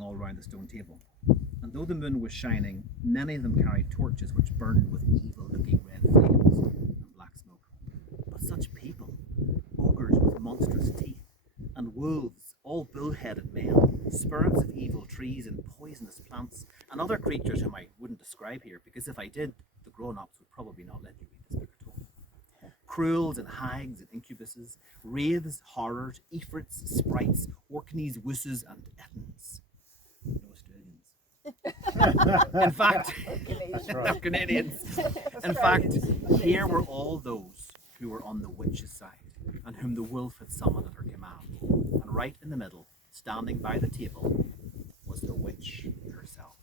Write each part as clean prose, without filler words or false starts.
all round the stone table. And though the moon was shining, many of them carried torches which burned with evil-looking red flames and black smoke. But such people, ogres with monstrous teeth, and wolves, all bull-headed men, spirits of evil trees and poisonous plants, and other creatures whom I wouldn't describe here, because if I did, the grown-ups would probably not let you read this book at all. Cruels and hags and incubuses, wraiths, horrors, ifrits, sprites, orkneys, wooses, and ettins. No Australians. In fact, right. Canadians. In fact, here were all those who were on the witch's side, and whom the wolf had summoned at her command. And right in the middle, standing by the table, was the witch herself.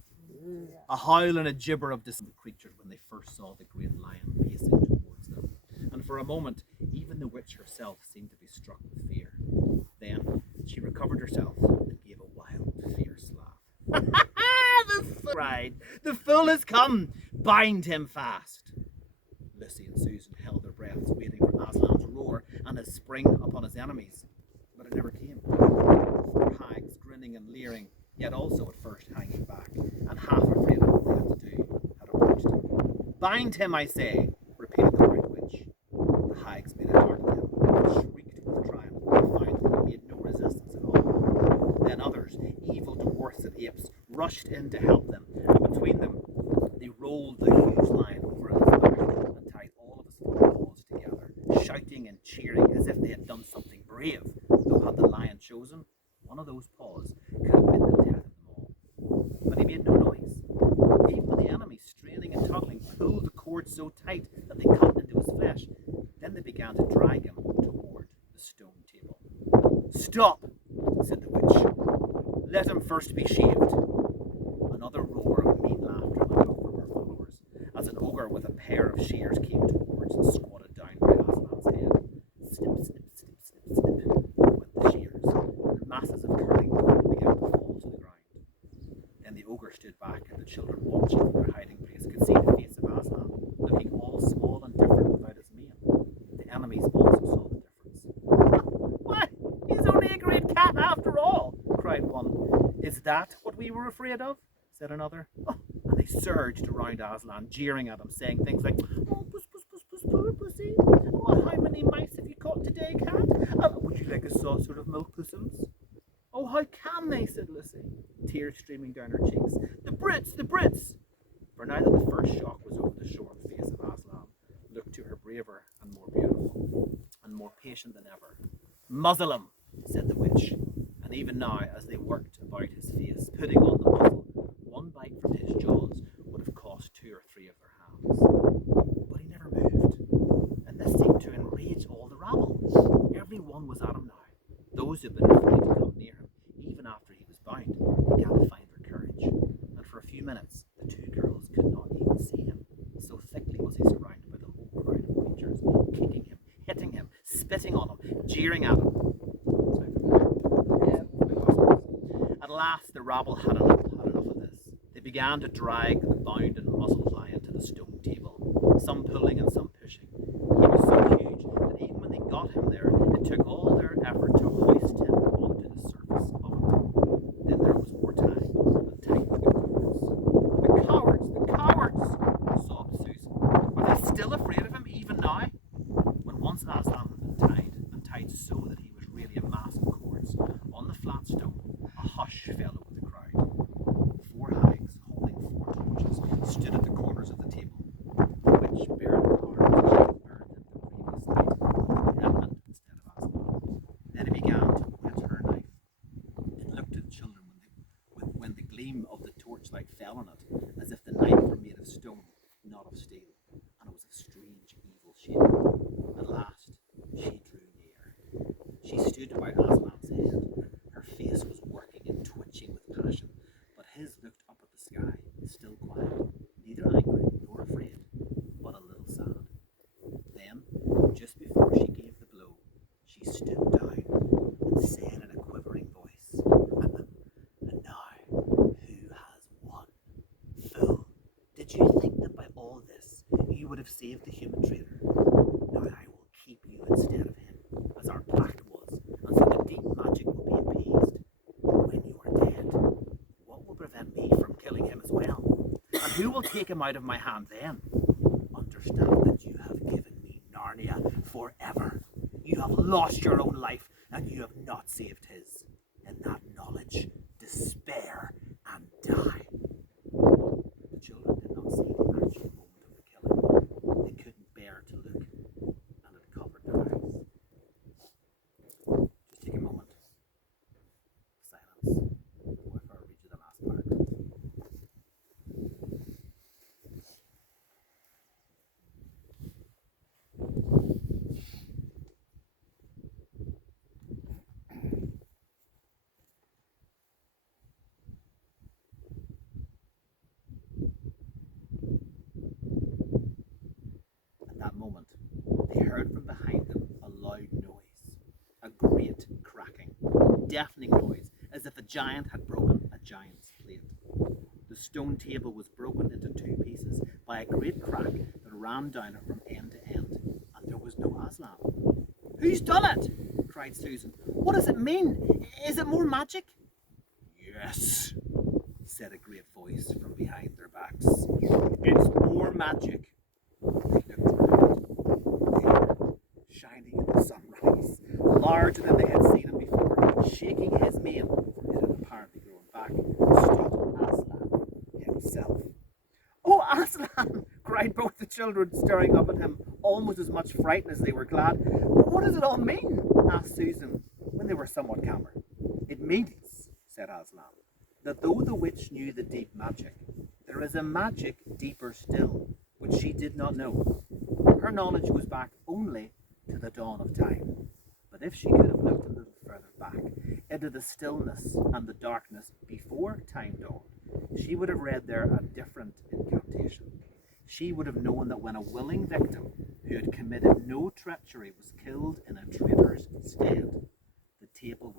A howl and a gibber of distant creatures when they first saw the great lion pacing towards them. And for a moment, even the witch herself seemed to be struck with fear. Then she recovered herself and gave a wild, fierce laugh. The fool cried, "The fool has come! Bind him fast!" Lucy and Susan held their breaths, waiting for Aslan's roar and his spring upon his enemies. But it never came. Four hags, grinning and leering, yet also at first hanging back, and half afraid of what they had to do, had approached him. "Bind him, I say," repeated the White Witch. The hags made a dart at him, and shrieked with triumph to find that he made no resistance at all. Then others, evil dwarfs and apes, rushed in to help them, and between them they rolled the huge lion over on his back and tied all of his four paws together, shouting and cheering as if they had done something brave, though had the lion chosen, one of those paws could have been the death of them all. But he made no noise. Even when the enemy, straining and tugging, pulled the cord so tight that they cut into his flesh, then they began to drag him toward the stone table. "Stop," said the witch. "Let him first be shaved." Another roar of mean laughter went up from her followers, as an ogre with a pair of shears came towards and squatted down by Aslan's head. Snip, snip, snip, snip, snip, went the shears, and masses of curling gold began to fall to the ground. Then the ogre stood back, and the children, watching from their hiding place, could see the face of Aslan, looking all small and different without his mane. The enemies also saw the difference. "Why, he's only a great cat after all," cried one. "Is that what we were afraid of?" said another. Oh, and they surged around Aslan, jeering at him, saying things like, "Oh, puss, puss, puss, puss, poor pussy. Oh, how many mice have you caught today, cat? Would you like a saucer of milk, pussums?" "Oh, how can they?" said Lucy, tears streaming down her cheeks. "The Brits, the Brits!" For now that the first shock was over, the shorn face of Aslan looked to her braver and more beautiful, and more patient than ever. "Muzzle him," said the witch, and even now, as they worked about his face, putting on the muzzle, one bite from his jaws would have cost 2 or 3 of their hands. But he never moved, and this seemed to enrage all the rabble. Every one was at him now. Those who had been afraid to come near him, even after he was bound, began to find their courage, and for a few minutes the two girls could not even see him. So thickly was he surrounded by the whole crowd of creatures, kicking him, hitting him, spitting on him, jeering at him. At last the rabble had enough of this. They began to drag the bound and muzzled lion to the stone table, some pulling and some pushing. He was so huge that even when they got him there, it took all their effort to hoist him onto the surface of it. Then there was more time and tightening of cords. "The cowards, the cowards!" sobbed Susan. "Are they still afraid of him even now?" When once Aslan had been tied, and tied so that he was really a mass of cords, on the flat stone, a hush fell over the crowd. 4 hags, holding 4 torches, stood at the corners of the table. The witch bared her arms as she had burned him the previous night, like a remnant instead of Aslan. Then he began to whet her knife. It looked at the children when the gleam of the torchlight fell on it, as if the knife were made of stone, not of steel, and it was of strange evil shape. At last she drew near. She stood by Aslan's head. Her face was working and twitching with passion, but his looked up at the sky, still quiet, neither angry nor afraid, but a little sad. Then, just before she gave the blow, she stooped down and said in a quivering voice, "And now, who has won? Fool, did you think that by all this you would have saved the human trader? Now I will keep you instead of him, as our pact was, and so the deep magic will be appeased. When you are dead, who will take him out of my hand then? Understand that you have given me Narnia forever. You have lost your own life, and you have not saved his. In that knowledge, despair and die. The children did not see the actual moment of the killing. They couldn't bear to look, and it covered their eyes. Just take a moment. Silence. Before I read you the last paragraph. At that moment, they heard from behind them a loud noise, a great cracking, deafening noise, as if a giant had broken a giant's plate. The stone table was broken into two pieces by a great crack that ran down it from end to end, and there was no Aslan. "Who's done it?" cried Susan. "What does it mean? Is it more magic?" "Yes," said a great voice from behind their backs. "It's more magic." They looked around. There, shining in the sunrise, larger than they had seen him before, shaking his mane, for it had apparently grown back, stood Aslan himself. "Oh, Aslan!" cried both the children, staring up at him, almost as much frightened as they were glad. "What does it all mean?" asked Susan, when they were somewhat calmer. "It means," said Aslan, "that though the witch knew the deep magic, there is a magic deeper still, which she did not know. Her knowledge goes back only to the dawn of time. But if she could have looked a little further back, into the stillness and the darkness before time dawned, she would have read there a different incantation. She would have known that when a willing victim who had committed no treachery was killed in a traitor's stead, the table